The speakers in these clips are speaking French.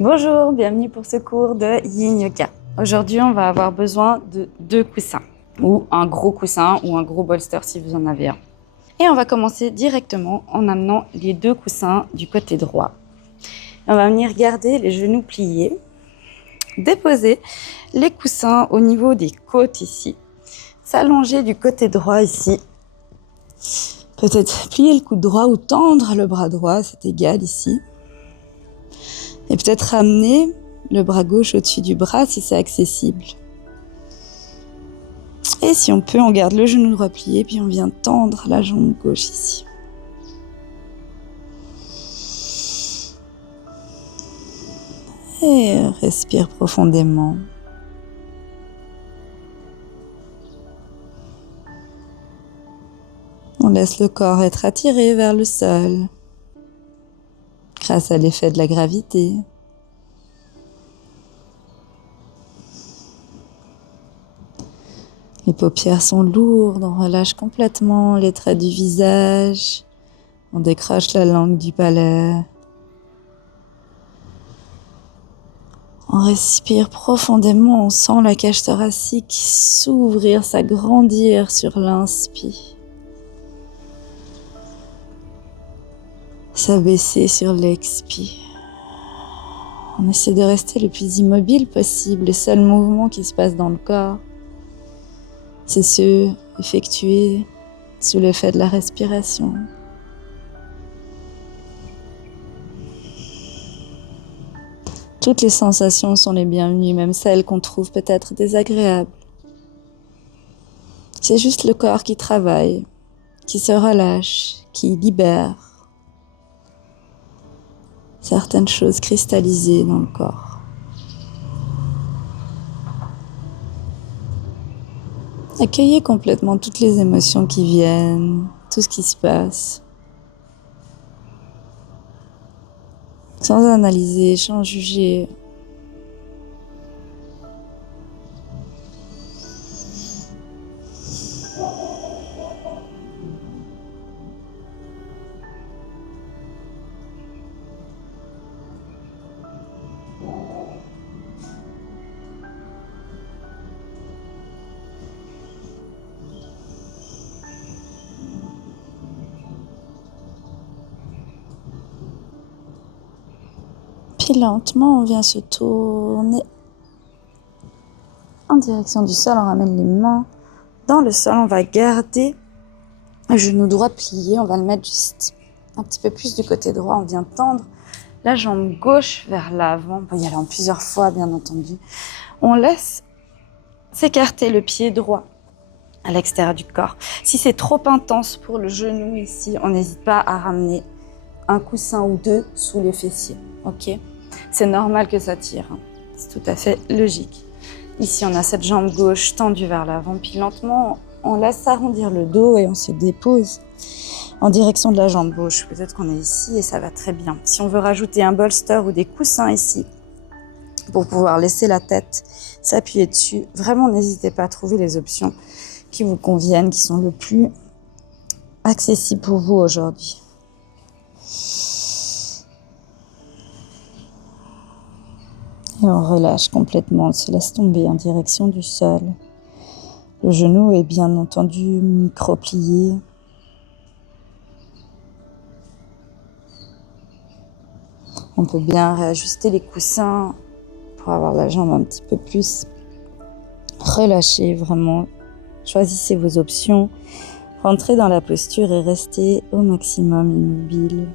Bonjour, bienvenue pour ce cours de Yin Yoga. Aujourd'hui, on va avoir besoin de 2 coussins, ou un gros coussin ou un gros bolster si vous en avez un. Et on va commencer directement en amenant les 2 coussins du côté droit. On va venir garder les genoux pliés, déposer les coussins au niveau des côtes ici, s'allonger du côté droit ici, peut-être plier le coude droit ou tendre le bras droit, c'est égal ici. Et peut-être ramener le bras gauche au-dessus du bras si c'est accessible. Et si on peut, on garde le genou droit plié, puis on vient tendre la jambe gauche ici. Et respire profondément. On laisse le corps être attiré vers le sol grâce à l'effet de la gravité. Les paupières sont lourdes, on relâche complètement les traits du visage. On décroche la langue du palais. On respire profondément, on sent la cage thoracique s'ouvrir, s'agrandir sur l'inspire. S'abaisser sur l'expire. On essaie de rester le plus immobile possible. Les seuls mouvements qui se passent dans le corps, c'est ceux effectués sous l'effet de la respiration. Toutes les sensations sont les bienvenues, même celles qu'on trouve peut-être désagréables. C'est juste le corps qui travaille, qui se relâche, qui libère certaines choses cristallisées dans le corps. Accueillez complètement toutes les émotions qui viennent, tout ce qui se passe, sans analyser, sans juger. Puis lentement, on vient se tourner en direction du sol, on ramène les mains dans le sol, on va garder le genou droit plié, on va le mettre juste un petit peu plus du côté droit, on vient tendre la jambe gauche vers l'avant, on peut y aller en plusieurs fois bien entendu. On laisse s'écarter le pied droit à l'extérieur du corps. Si c'est trop intense pour le genou ici, on n'hésite pas à ramener un coussin ou 2 sous les fessiers, ok ? C'est normal que ça tire, hein. C'est tout à fait logique. Ici, on a cette jambe gauche tendue vers l'avant, puis lentement, on laisse s'arrondir le dos et on se dépose en direction de la jambe gauche. Peut-être qu'on est ici et ça va très bien. Si on veut rajouter un bolster ou des coussins ici, pour pouvoir laisser la tête s'appuyer dessus, vraiment n'hésitez pas à trouver les options qui vous conviennent, qui sont le plus accessibles pour vous aujourd'hui. Et on relâche complètement, on se laisse tomber en direction du sol. Le genou est bien entendu micro-plié. On peut bien réajuster les coussins pour avoir la jambe un petit peu plus relâchée, vraiment. Choisissez vos options, rentrez dans la posture et restez au maximum immobile.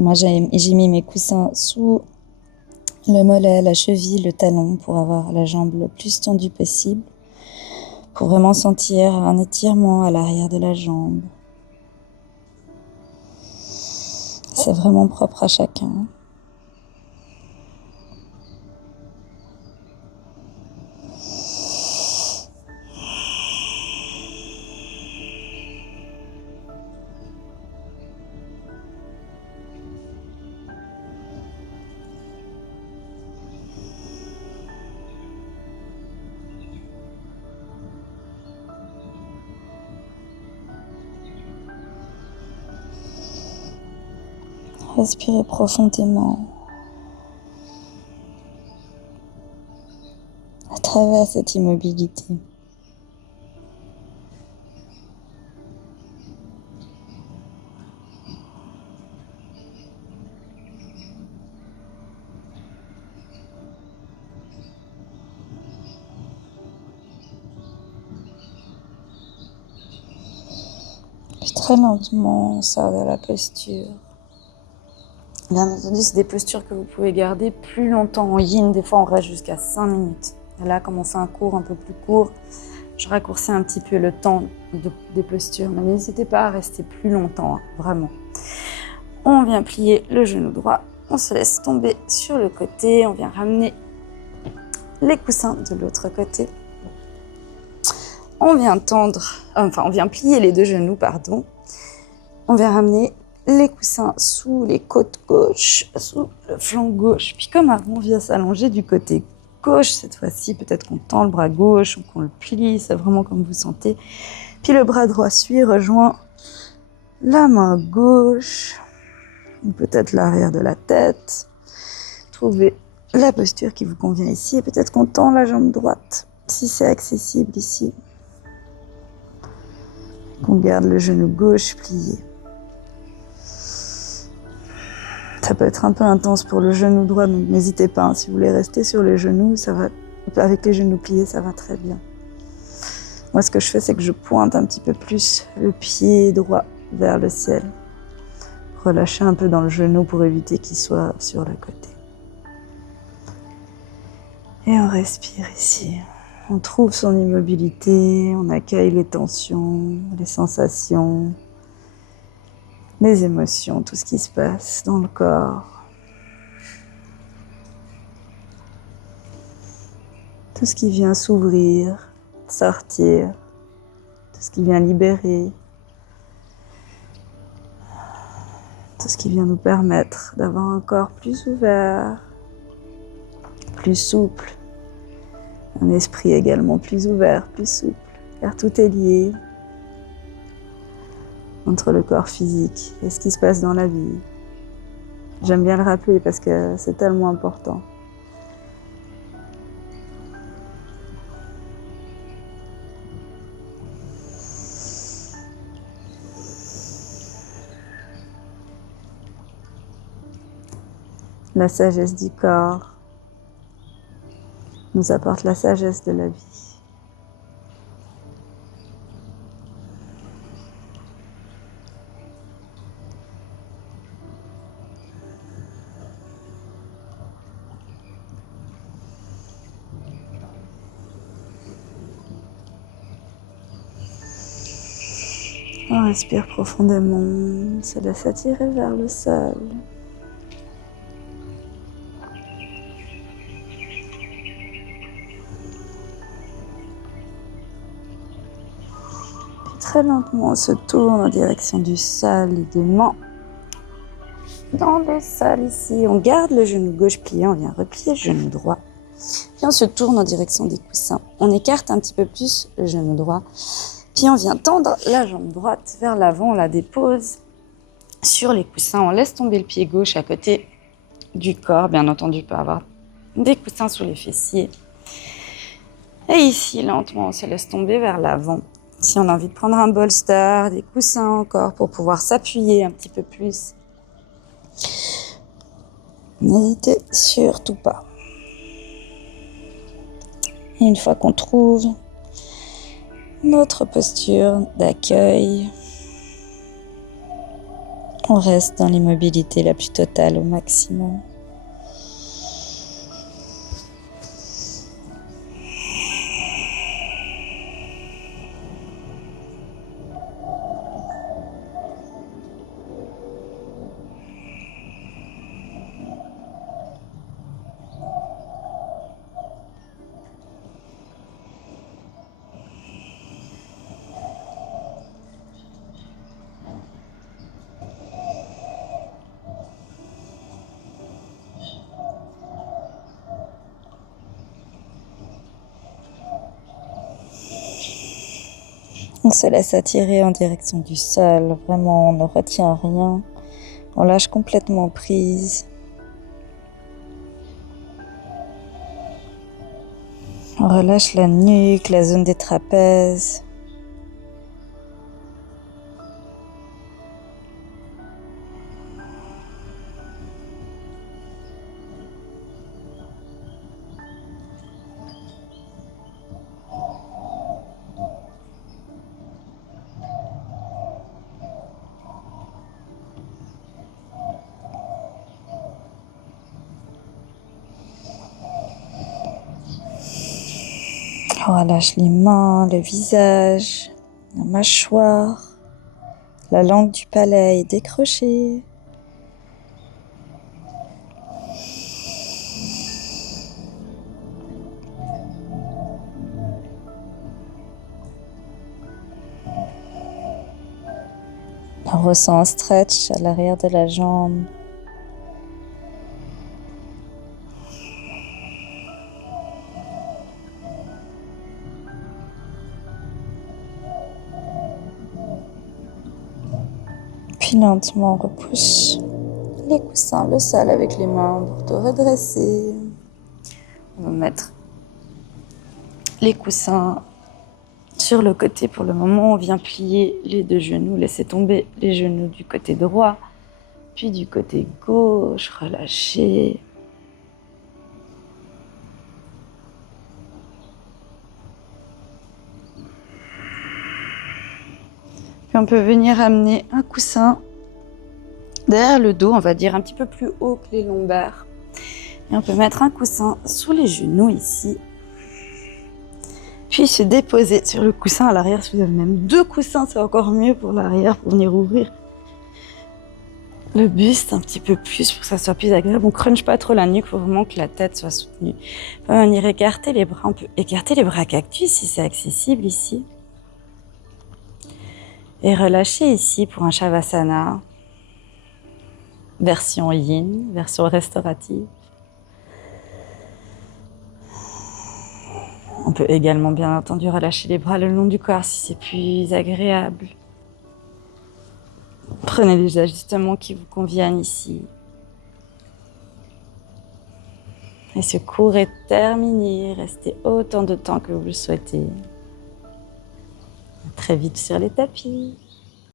Moi, j'ai mis mes coussins sous le mollet, la cheville, le talon pour avoir la jambe le plus tendue possible, pour vraiment sentir un étirement à l'arrière de la jambe. C'est vraiment propre à chacun. Respirez profondément. À travers cette immobilité. Puis très lentement, on sort vers la posture. Bien entendu, c'est des postures que vous pouvez garder plus longtemps. En yin, des fois, on reste jusqu'à 5 minutes. Et là, comme on fait un cours un peu plus court, je raccourcis un petit peu le temps des postures. Mais n'hésitez pas à rester plus longtemps, hein, vraiment. On vient plier le genou droit. On se laisse tomber sur le côté. On vient ramener les coussins de l'autre côté. On vient on vient plier les deux genoux, pardon. On vient ramener les coussins sous les côtes gauche, sous le flanc gauche. Puis comme avant, on vient s'allonger du côté gauche cette fois-ci. Peut-être qu'on tend le bras gauche ou qu'on le plie, c'est vraiment comme vous sentez. Puis le bras droit suit, rejoint la main gauche, ou peut-être l'arrière de la tête. Trouvez la posture qui vous convient ici. Et peut-être qu'on tend la jambe droite, si c'est accessible ici. Qu'on garde le genou gauche plié. Ça peut être un peu intense pour le genou droit, donc n'hésitez pas. Si vous voulez rester sur les genoux, ça va, avec les genoux pliés, ça va très bien. Moi, ce que je fais, c'est que je pointe un petit peu plus le pied droit vers le ciel. Relâchez un peu dans le genou pour éviter qu'il soit sur le côté. Et on respire ici. On trouve son immobilité, on accueille les tensions, les sensations, les émotions, tout ce qui se passe dans le corps. Tout ce qui vient s'ouvrir, sortir, tout ce qui vient libérer, tout ce qui vient nous permettre d'avoir un corps plus ouvert, plus souple, un esprit également plus ouvert, plus souple, car tout est lié entre le corps physique et ce qui se passe dans la vie. J'aime bien le rappeler parce que c'est tellement important. La sagesse du corps nous apporte la sagesse de la vie. On respire profondément, on se laisse attirer vers le sol. Puis très lentement, on se tourne en direction du sol, les deux mains dans le sol ici. On garde le genou gauche plié, on vient replier le genou droit. Puis on se tourne en direction des coussins. On écarte un petit peu plus le genou droit. Puis on vient tendre la jambe droite vers l'avant, on la dépose sur les coussins. On laisse tomber le pied gauche à côté du corps. Bien entendu, il peut y avoir des coussins sous les fessiers. Et ici, lentement, on se laisse tomber vers l'avant. Si on a envie de prendre un bolster, des coussins encore pour pouvoir s'appuyer un petit peu plus, n'hésitez surtout pas. Et une fois qu'on trouve notre posture d'accueil, on reste dans l'immobilité la plus totale au maximum. On se laisse attirer en direction du sol, vraiment on ne retient rien. On lâche complètement prise. On relâche la nuque, la zone des trapèzes. On relâche les mains, le visage, la mâchoire, la langue du palais est décrochée. On ressent un stretch à l'arrière de la jambe. Puis lentement, on repousse les coussins, le sol avec les mains pour te redresser. On va mettre les coussins sur le côté pour le moment. On vient plier les deux genoux, laisser tomber les genoux du côté droit, puis du côté gauche, relâcher. Puis on peut venir amener un coussin derrière le dos, on va dire un petit peu plus haut que les lombaires. Et on peut mettre un coussin sous les genoux ici. Puis se déposer sur le coussin à l'arrière. Si vous avez même deux coussins, c'est encore mieux pour l'arrière, pour venir ouvrir le buste un petit peu plus, pour que ça soit plus agréable. On crunche pas trop la nuque, il faut vraiment que la tête soit soutenue. On peut venir écarter les bras, on peut écarter les bras cactus si c'est accessible ici. Et relâcher ici pour un Shavasana. Version yin, version restaurative. On peut également, bien entendu, relâcher les bras le long du corps si c'est plus agréable. Prenez les ajustements qui vous conviennent ici. Et ce cours est terminé. Restez autant de temps que vous le souhaitez. À très vite sur les tapis.